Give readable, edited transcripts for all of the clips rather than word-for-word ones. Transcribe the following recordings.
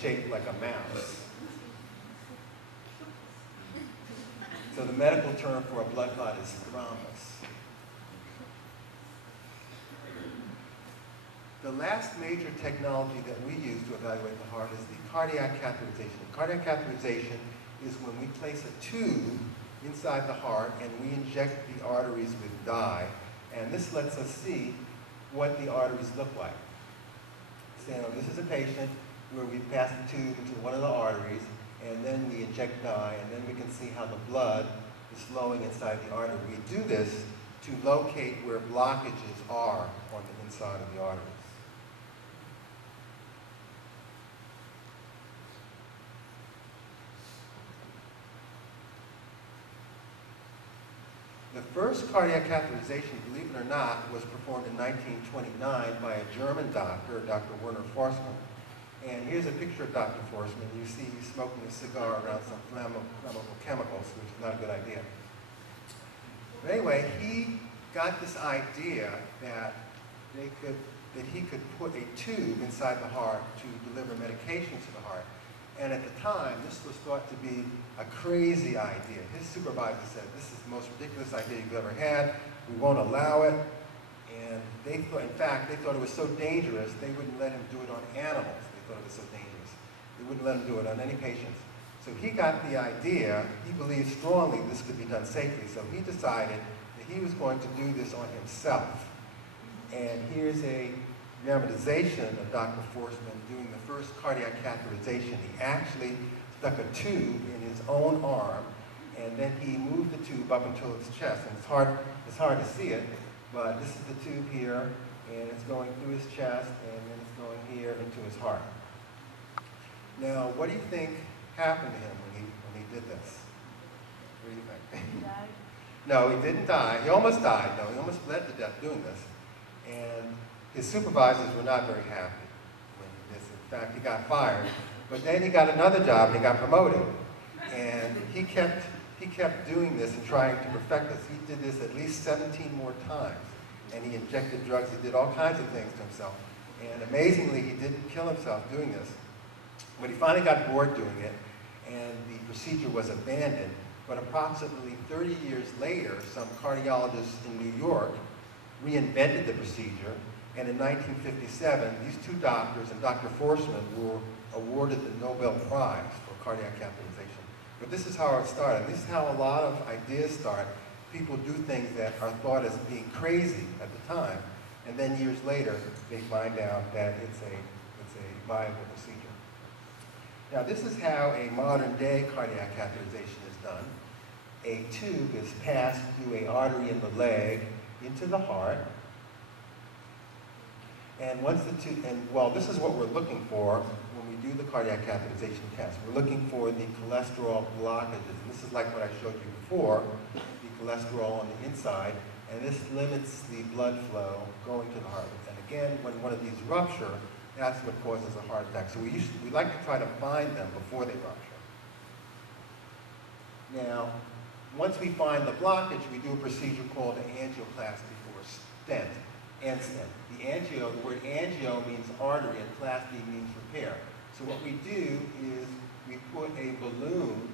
shaped like a mouse. So the medical term for a blood clot is thrombus. The last major technology that we use to evaluate the heart is the cardiac catheterization. Cardiac catheterization is when we place a tube inside the heart and we inject the arteries with dye, and this lets us see what the arteries look like. So this is a patient where we pass the tube into one of the arteries, and then we inject dye, and then we can see how the blood is flowing inside the artery. We do this to locate where blockages are on the inside of the arteries. The first cardiac catheterization, believe it or not, was performed in 1929 by a German doctor, Dr. Werner Forssmann. And here's a picture of Dr. Forssmann. You see he's smoking a cigar around some flammable chemicals, which is not a good idea. But anyway, he got this idea that he could put a tube inside the heart to deliver medications to the heart. And at the time, this was thought to be a crazy idea. His supervisor said, "This is the most ridiculous idea you've ever had. We won't allow it." And they thought, in fact, they thought it was so dangerous, they wouldn't let him do it on animals. They thought it was so dangerous. They wouldn't let him do it on any patients. So he got the idea, he believed strongly this could be done safely, so he decided that he was going to do this on himself. And here's a dramatization of Dr. Forssmann doing the first cardiac catheterization. He actually stuck a tube in his own arm, and then he moved the tube up until his chest. And it's hard to see it, but this is the tube here, and it's going through his chest, and then it's going here into his heart. Now, what do you think happened to him when he did this? What do you think? He died? No, he didn't die. He almost died, though. He almost bled to death doing this. And his supervisors were not very happy when he did this. In fact, he got fired. But then he got another job and he got promoted. And he kept doing this and trying to perfect this. He did this at least 17 more times. And he injected drugs. He did all kinds of things to himself. And amazingly, he didn't kill himself doing this. But he finally got bored doing it, and the procedure was abandoned. But approximately 30 years later, some cardiologists in New York reinvented the procedure. And in 1957, these two doctors and Dr. Forssmann were awarded the Nobel Prize for cardiac catheterization. But this is how it started. This is how a lot of ideas start. People do things that are thought as being crazy at the time, and then years later, they find out that it's a viable procedure. Now, this is how a modern-day cardiac catheterization is done. A tube is passed through an artery in the leg into the heart. And once the tube, well, this is what we're looking for when we do the cardiac catheterization test. We're looking for the cholesterol blockages. And this is like what I showed you before, the cholesterol on the inside. And this limits the blood flow going to the heart. And again, when one of these rupture, that's what causes a heart attack. So we like to try to find them before they rupture. Now, once we find the blockage, we do a procedure called an angioplasty or stent, and stent. The word angio means artery and plasty means repair. So what we do is we put a balloon,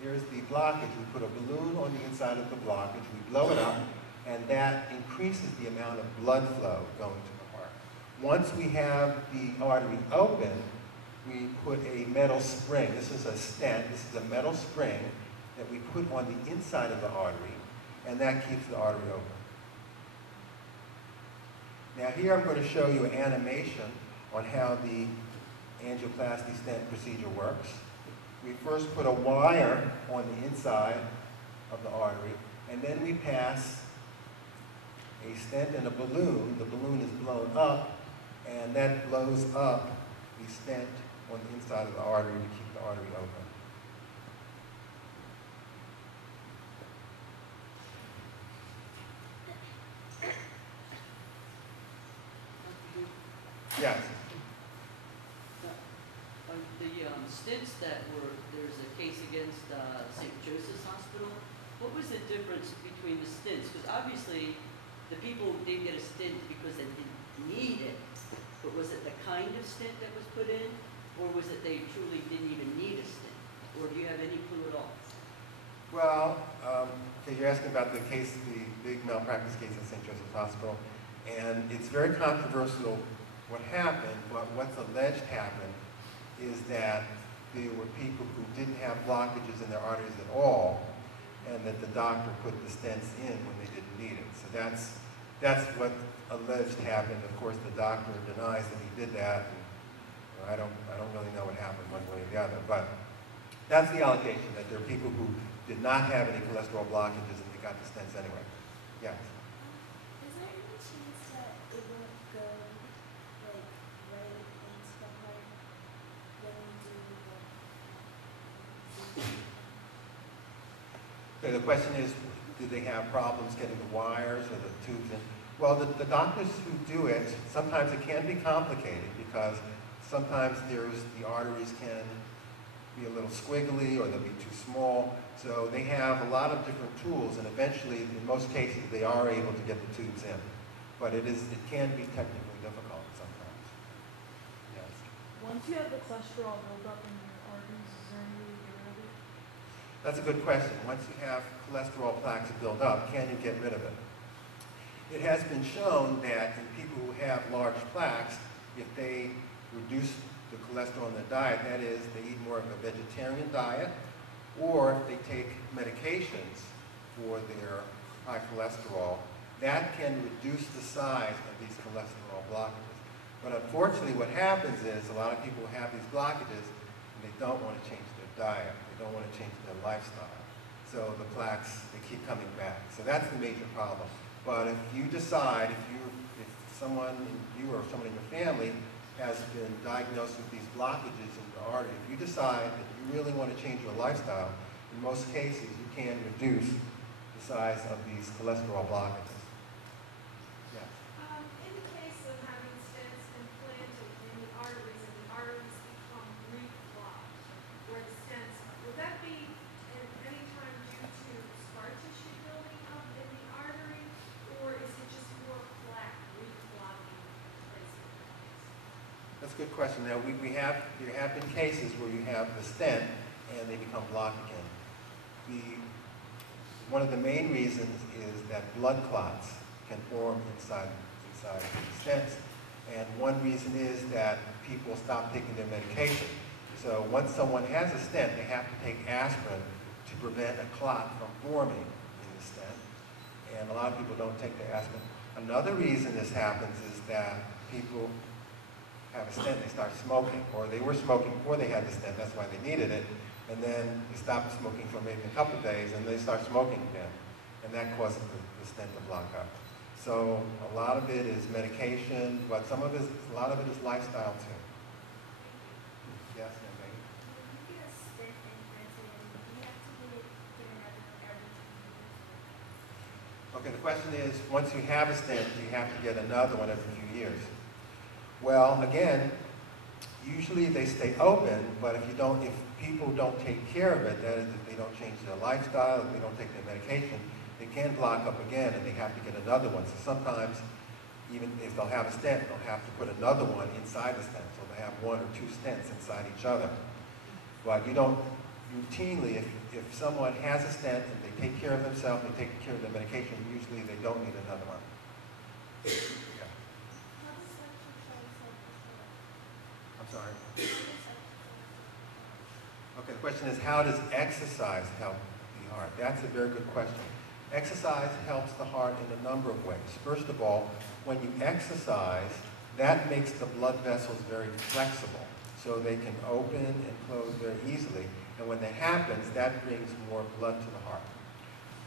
here's the blockage, we put a balloon on the inside of the blockage, we blow it up, and that increases the amount of blood flow going to the heart. Once we have the artery open, we put a metal spring. This is a stent. This is a metal spring that we put on the inside of the artery, and that keeps the artery open. Now here I'm going to show you an animation on how the angioplasty stent procedure works. We first put a wire on the inside of the artery, and then we pass a stent and a balloon. The balloon is blown up, and that blows up the stent on the inside of the artery to keep the artery open. Yes. The stents that there's a case against St. Joseph's Hospital, what was the difference between the stints? Because obviously the people didn't get a stint because they didn't need it, but was it the kind of stint that was put in? Or was it they truly didn't even need a stent? Or do you have any clue at all? Well, okay, you're asking about the case, the big malpractice case at St. Joseph's Hospital, and it's very controversial what happened, but what's alleged happened is that there were people who didn't have blockages in their arteries at all, and that the doctor put the stents in when they didn't need it. So that's what alleged happened. Of course, the doctor denies that he did that. And, I don't really know what happened one way or the other, but that's the allegation, that there are people who did not have any cholesterol blockages and they got the stents anyway. Yes. Is there any chance that it won't go like right into the heart when we do Okay, the question is, do they have problems getting the wires or the tubes in? Well, the doctors who do it, sometimes it can be complicated because sometimes the arteries can be a little squiggly or they'll be too small. So they have a lot of different tools, and eventually, in most cases, they are able to get the tubes in. But it can be technically difficult sometimes. Yes. Once you have the cholesterol buildup in your arteries, is there any way to get rid of it? That's a good question. Once you have cholesterol plaques build up, can you get rid of it? It has been shown that in people who have large plaques, if they reduce the cholesterol in their diet, that is, they eat more of a vegetarian diet, or if they take medications for their high cholesterol, that can reduce the size of these cholesterol blockages. But unfortunately, what happens is a lot of people have these blockages and they don't want to change their diet. They don't want to change their lifestyle. So the plaques, they keep coming back. So that's the major problem. But if you decide, if someone, you or someone in your family has been diagnosed with these blockages in your artery, if you decide that you really want to change your lifestyle, in most cases you can reduce the size of these cholesterol blockages. Yeah. In the case of having stents implanted in the arteries and the arteries become reclogged where the stents are, would that be at any time due to scar tissue building up in the artery, or is it just more plaque reclogging places? That's a good question. Now, there have been cases where you have the stent and they become blocked again. One of the main reasons is that blood clots can form inside the stents, and one reason is that people stop taking their medication. So once someone has a stent, they have to take aspirin to prevent a clot from forming in the stent, and a lot of people don't take their aspirin. Another reason this happens is that people have a stent, they start smoking, or they were smoking before they had the stent, that's why they needed it, and then they stop smoking for maybe a couple of days, and they start smoking again, and that causes the stent to block up. So a lot of it is medication, but a lot of it is lifestyle too. Yes, ma'am, When you get a stent implanted, do you have to get another one every 2 years? okay, the question is, once you have a stent, do you have to get another one every few years? Well, again, usually they stay open, but if people don't take care of it, that is, if they don't change their lifestyle, if they don't take their medication, they can block up again and they have to get another one. So sometimes, even if they'll have a stent, they'll have to put another one inside the stent. So they have 1 or 2 stents inside each other. But you don't routinely, if someone has a stent and they take care of themselves, they take care of their medication, usually they don't need another one. Yeah. How does exercise help the I'm sorry. heart? Okay, the question is, how does exercise help the heart? That's a very good question. Exercise helps the heart in a number of ways. First of all, when you exercise, that makes the blood vessels very flexible, so they can open and close very easily. And when that happens, that brings more blood to the heart.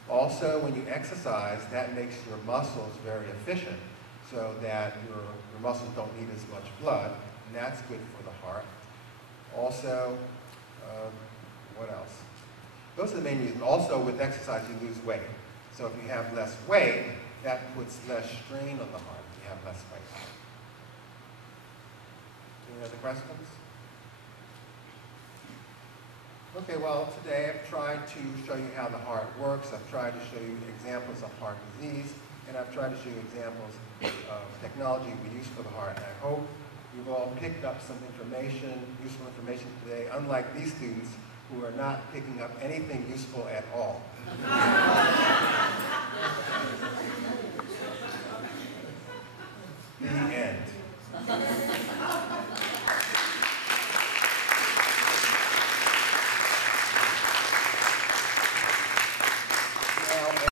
Also, when you exercise, that makes your muscles very efficient, so that your muscles don't need as much blood, and that's good for the heart. Also, what else? Those are the main reasons. Also, with exercise, you lose weight. So if you have less weight, that puts less strain on the heart if you have less weight. Any other questions? Okay, well, today I've tried to show you how the heart works. I've tried to show you examples of heart disease, and I've tried to show you examples of technology we use for the heart. And I hope You've all picked up some information, useful information today, unlike these students who are not picking up anything useful at all. The end.